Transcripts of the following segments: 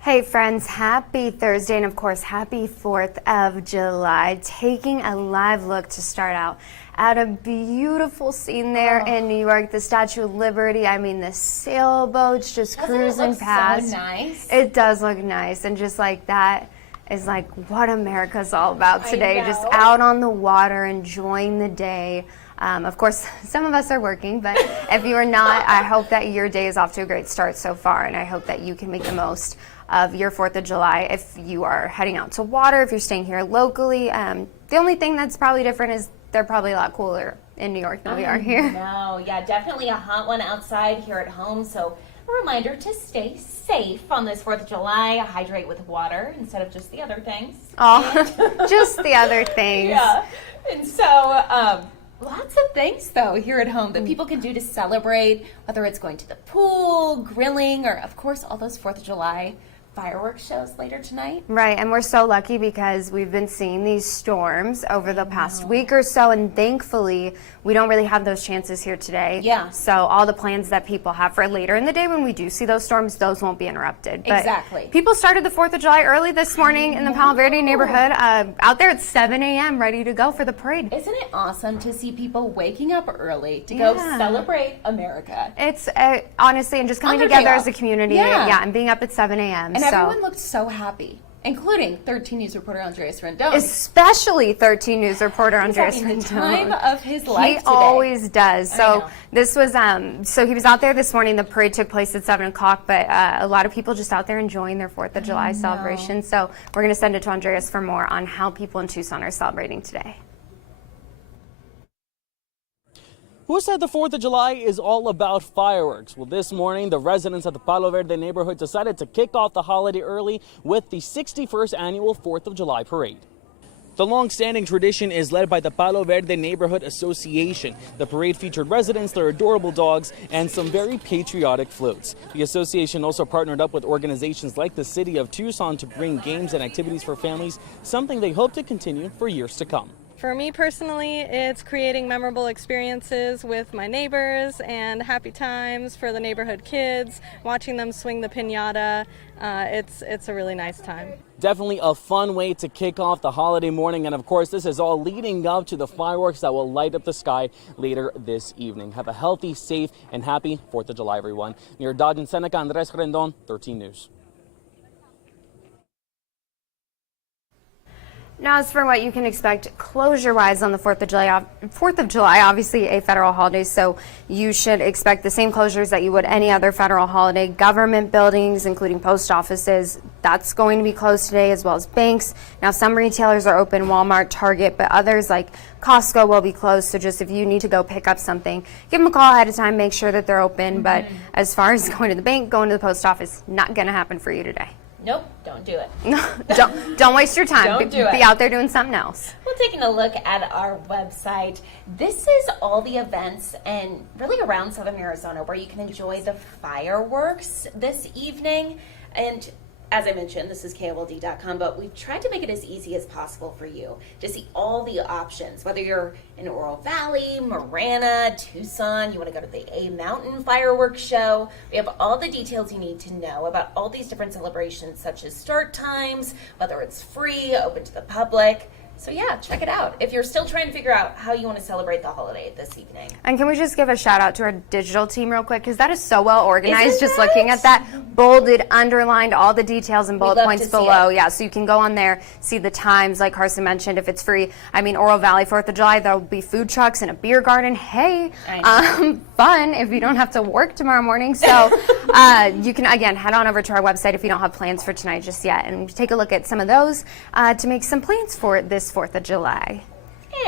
Hey friends, happy Thursday, and of course happy 4th of July. Taking a live look to start out at a beautiful scene there in New York, the Statue of Liberty. I mean, the sailboats just cruising past. So nice. It does look nice, and just like that is like what America's all about today. Just out on the water, enjoying the day. Of course, some of us are working, but if you are not, I hope that your day is off to a great start so far, and I hope that you can make the most of your 4th of July. If you are heading out to water, if you're staying here locally, the only thing that's probably different is they're probably a lot cooler in New York than we are here. No, yeah, definitely a hot one outside here at home. So a reminder to stay safe on this 4th of July. Hydrate with water instead of just the other things. Oh, just the other things. Yeah, and so lots of things, though, here at home that people can do to celebrate, whether it's going to the pool, grilling, or, of course, all those 4th of July fireworks shows later tonight. Right, and we're so lucky because we've been seeing these storms over the past week or so, and thankfully we don't really have those chances here today. Yeah. So all the plans that people have for later in the day when we do see those storms, those won't be interrupted. But exactly. People started the 4th of July early this morning in the Palo Verde neighborhood, out there at 7 a.m. ready to go for the parade. Isn't it awesome to see people waking up early to go celebrate America? It's honestly, and just coming together as a community, and being up at 7 a.m. And everyone looked so happy, including 13 News reporter Andreas Rendon. Especially 13 News reporter Andreas Rendon. The time of his life today. Always does. So this was, so he was out there this morning. The parade took place at 7 o'clock, but a lot of people just out there enjoying their 4th of July celebration. So we're going to send it to Andreas for more on how people in Tucson are celebrating today. Who said the 4th of July is all about fireworks? Well, this morning, the residents of the Palo Verde neighborhood decided to kick off the holiday early with the 61st annual 4th of July parade. The long-standing tradition is led by the Palo Verde Neighborhood Association. The parade featured residents, their adorable dogs, and some very patriotic floats. The association also partnered up with organizations like the City of Tucson to bring games and activities for families, something they hope to continue for years to come. For me personally, it's creating memorable experiences with my neighbors and happy times for the neighborhood kids, watching them swing the piñata. It's a really nice time. Definitely a fun way to kick off the holiday morning, and of course this is all leading up to the fireworks that will light up the sky later this evening. Have a healthy, safe, and happy 4th of July, everyone. Near Dodge and Seneca, Andres Rendon, 13 News. Now, as for what you can expect closure-wise on the 4th of July, 4th of July, obviously a federal holiday, so you should expect the same closures that you would any other federal holiday. Government buildings, including post offices, that's going to be closed today, as well as banks. Now, some retailers are open, Walmart, Target, but others like Costco will be closed, so just if you need to go pick up something, give them a call ahead of time, make sure that they're open. But as far as going to the bank, going to the post office, not going to happen for you today. Nope, don't do it. Don't waste your time. Don't do it. Be out there doing something else. Well, taking a look at our website, this is all the events and really around Southern Arizona where you can enjoy the fireworks this evening. And as I mentioned, this is KOLD.com, but we've tried to make it as easy as possible for you to see all the options, whether you're in Oro Valley, Marana, Tucson, you want to go to the A Mountain fireworks show. We have all the details you need to know about all these different celebrations, such as start times, whether it's free, open to the public. So yeah, check it out if you're still trying to figure out how you want to celebrate the holiday this evening. And can we just give a shout out to our digital team real quick, because that is so well organized. Just looking at that, bolded, underlined, all the details and bullet points below. Yeah, so you can go on there, see the times, like Carson mentioned, if it's free. I mean, Oro Valley 4th of July, there'll be food trucks and a beer garden. Hey, fun if you don't have to work tomorrow morning. So you can, again, head on over to our website if you don't have plans for tonight just yet, and take a look at some of those to make some plans for this 4th of July.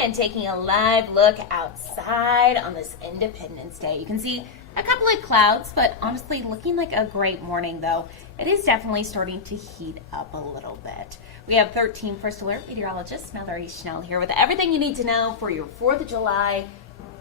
And taking a live look outside on this Independence Day. You can see a couple of clouds, but honestly looking like a great morning, though. It is definitely starting to heat up a little bit. We have 13 First Alert meteorologist Mallory Schnell here with everything you need to know for your 4th of July.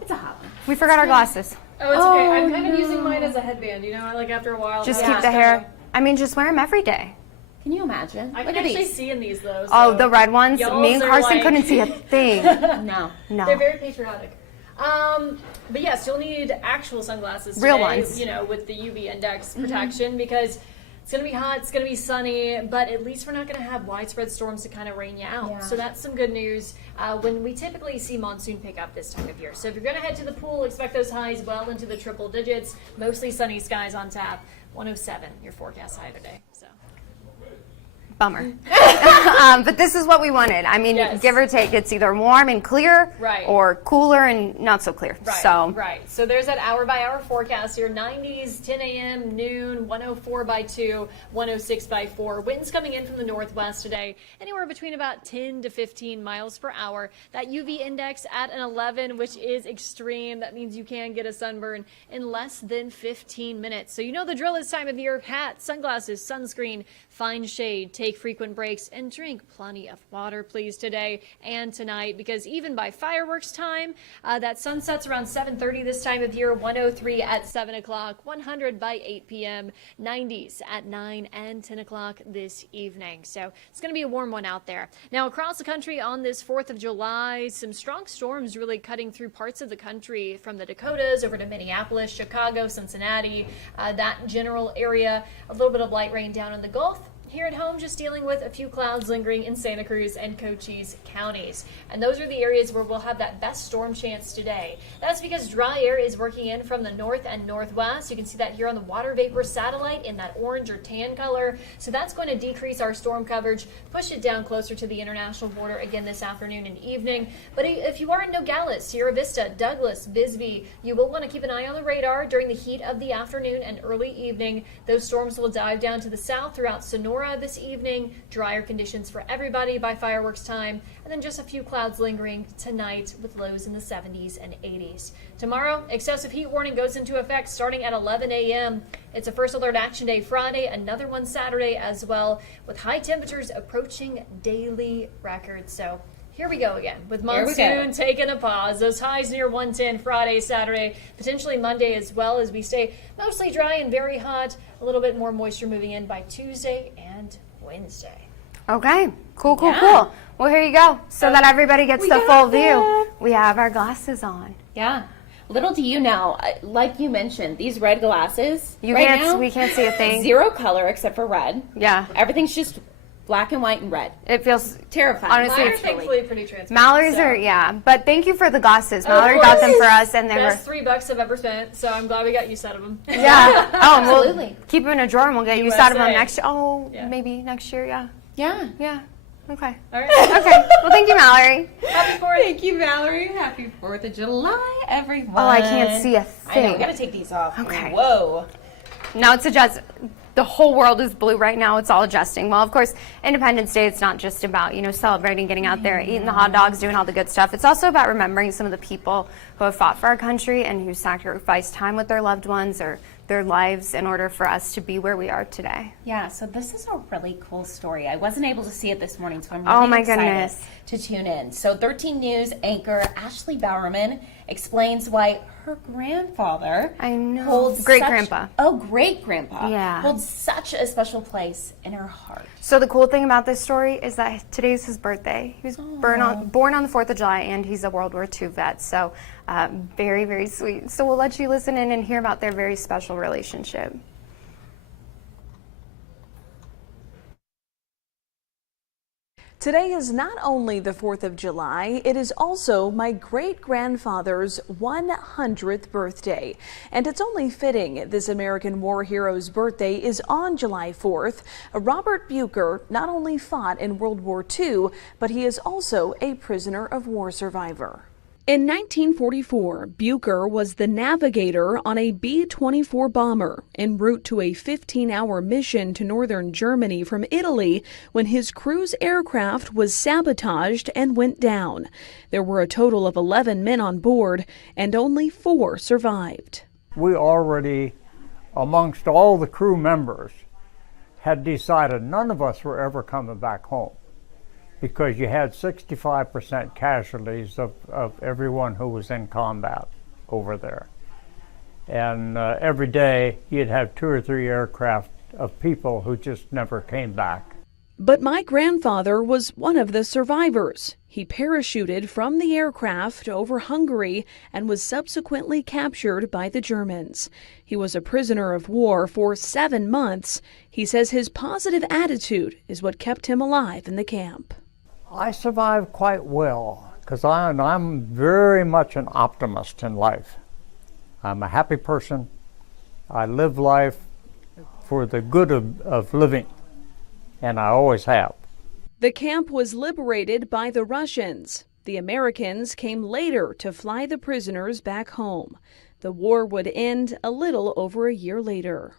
It's a hot one. We forgot our glasses. Oh, it's okay. I'm kind of using mine as a headband, like after a while. Just I'll keep the hair. I mean, just wear them every day. Can you imagine? I Look can at actually these. see in these, though. Oh, so the red ones. y'alls Me and are Carson like- couldn't see a thing. No. No. They're very patriotic. But yes, you'll need actual sunglasses Real today, ones. with the UV index protection because it's going to be hot, it's going to be sunny, but at least we're not going to have widespread storms to kind of rain you out. Yeah. So that's some good news when we typically see monsoon pick up this time of year. So if you're going to head to the pool, expect those highs well into the triple digits, mostly sunny skies on tap. 107, your forecast high today. So. Bummer. But this is what we wanted. I mean, Yes. give or take, it's either warm and clear Right. or cooler and not so clear. Right, right. So there's that hour-by-hour forecast here. 90s, 10 a.m., noon, 104 by 2, 106 by 4. Winds coming in from the northwest today, anywhere between about 10 to 15 miles per hour. That UV index at an 11, which is extreme. That means you can get a sunburn in less than 15 minutes. So you know the drill this time of year. Hats, sunglasses, sunscreen, find shade, take frequent breaks, and drink plenty of water, please, today and tonight, because even by fireworks time, that sun sets around 7:30 this time of year, 103 at 7 o'clock, 100 by 8 p.m., 90s at 9 and 10 o'clock this evening. So it's going to be a warm one out there. Now, across the country on this 4th of July, some strong storms really cutting through parts of the country from the Dakotas over to Minneapolis, Chicago, Cincinnati, that general area. A little bit of light rain down in the Gulf. Here at home, just dealing with a few clouds lingering in Santa Cruz and Cochise counties. And those are the areas where we'll have that best storm chance today. That's because dry air is working in from the north and northwest. You can see that here on the water vapor satellite in that orange or tan color. So that's going to decrease our storm coverage, push it down closer to the international border again this afternoon and evening. But if you are in Nogales, Sierra Vista, Douglas, Bisbee, you will want to keep an eye on the radar during the heat of the afternoon and early evening. Those storms will dive down to the south throughout Sonora this evening. Drier conditions for everybody by fireworks time, and then just a few clouds lingering tonight with lows in the 70s and 80s. Tomorrow, excessive heat warning goes into effect starting at 11 a.m. It's a first alert action day Friday, another one Saturday as well, with high temperatures approaching daily records. So here we go again with monsoon taking a pause. Those highs near 110 Friday, Saturday, potentially Monday as well, as we stay mostly dry and very hot. A little bit more moisture moving in by Tuesday and Wednesday. Okay. Cool, cool, Yeah. cool. Well, here you go. So that everybody gets the got full that. view. We have our glasses on. Yeah. Little do you know, like you mentioned, these red glasses We can't see a thing. Zero color except for red. Yeah. Everything's just black and white and red. It feels Terrifying. Honestly, Mine are it's thankfully pretty transparent. Mallory's so. are, yeah. But thank you for the glasses. Mallory got them for us, and they were. Best $3 I've ever spent, so I'm glad we got you set of them. Yeah. Oh, and we'll Absolutely. keep them in a drawer, and we'll get used out of them USA. next year. Oh, Yeah. maybe next year. Yeah. Yeah. Yeah. Okay. All right. Okay. Well, thank you, Mallory. Happy 4th. Thank you, Valerie. Happy 4th of July, everyone. Oh, I can't see a I know. thing. We gotta take these off. Okay. Whoa. Now it's the whole world is blue right now. It's all adjusting. Well, of course, Independence Day, it's not just about, celebrating, getting out there, eating the hot dogs, doing all the good stuff. It's also about remembering some of the people who have fought for our country and who sacrificed time with their loved ones or their lives in order for us to be where we are today. Yeah, so this is a really cool story. I wasn't able to see it this morning, so I'm Oh, really my excited goodness. to tune in. So 13 News anchor Ashley Bowerman explains why her grandfather I know. holds Great-grandpa. great-grandpa Yeah. holds such a special place in her heart. So the cool thing about this story is that today's his birthday. He was born on the 4th of July, and he's a World War II vet. So very, very sweet. So we'll let you listen in and hear about their very special relationship. Today is not only the 4th of July, it is also my great-grandfather's 100th birthday. And it's only fitting this American war hero's birthday is on July 4th. Robert Bucher not only fought in World War II, but he is also a prisoner of war survivor. In 1944, Bucher was the navigator on a B-24 bomber en route to a 15-hour mission to northern Germany from Italy when his crew's aircraft was sabotaged and went down. There were a total of 11 men on board, and only 4 survived. We already, amongst all the crew members, had decided none of us were ever coming back home, because you had 65% casualties of everyone who was in combat over there. And every day you'd have 2 or 3 aircraft of people who just never came back. But my grandfather was one of the survivors. He parachuted from the aircraft over Hungary and was subsequently captured by the Germans. He was a prisoner of war for 7 months. He says his positive attitude is what kept him alive in the camp. I survived quite well because I'm very much an optimist in life. I'm a happy person. I live life for the good of living, and I always have. The camp was liberated by the Russians. The Americans came later to fly the prisoners back home. The war would end a little over a year later.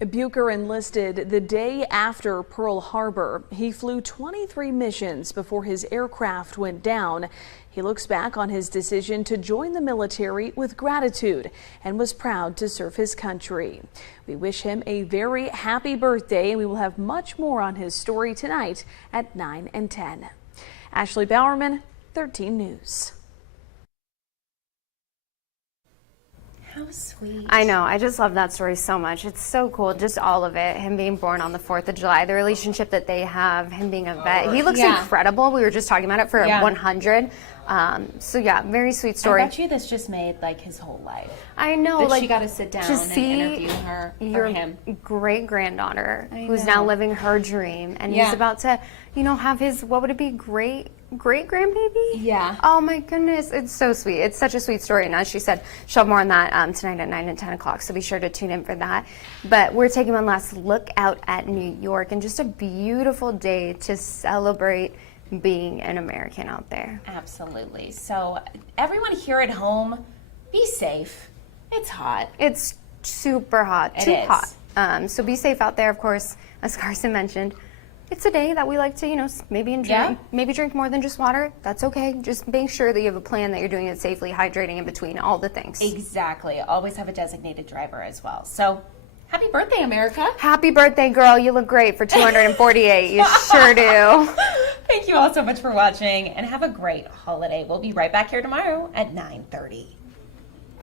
Bucher enlisted the day after Pearl Harbor. He flew 23 missions before his aircraft went down. He looks back on his decision to join the military with gratitude and was proud to serve his country. We wish him a very happy birthday, and we will have much more on his story tonight at 9 and 10. Ashley Bowerman, 13 News. How sweet. I know. I just love that story so much. It's so cool. Just all of it. Him being born on the 4th of July, the relationship that they have, him being a vet. He looks incredible. We were just talking about it for 100. So yeah, very sweet story. I bet you this just made like his whole life. I know. That like, she got to sit down to and see interview her or your him. great granddaughter who's now living her dream, and Yeah. he's about to, have his, what would it be, great grandbaby? Yeah. Oh my goodness, it's so sweet. It's such a sweet story, and as she said, she'll have more on that tonight at 9 and 10 o'clock, so be sure to tune in for that. But we're taking one last look out at New York, and just a beautiful day to celebrate being an American out there. Absolutely. So everyone here at home, be safe. It's hot. It's super hot, It too is. hot. So be safe out there, of course, as Carson mentioned. It's a day that we like to, maybe enjoy, Yeah. maybe drink more than just water. That's okay. Just make sure that you have a plan, that you're doing it safely, hydrating in between, all the things. Exactly. Always have a designated driver as well. So happy birthday, America. Happy birthday, girl. You look great for 248. You sure do. Thank you all so much for watching, and have a great holiday. We'll be right back here tomorrow at 9:30.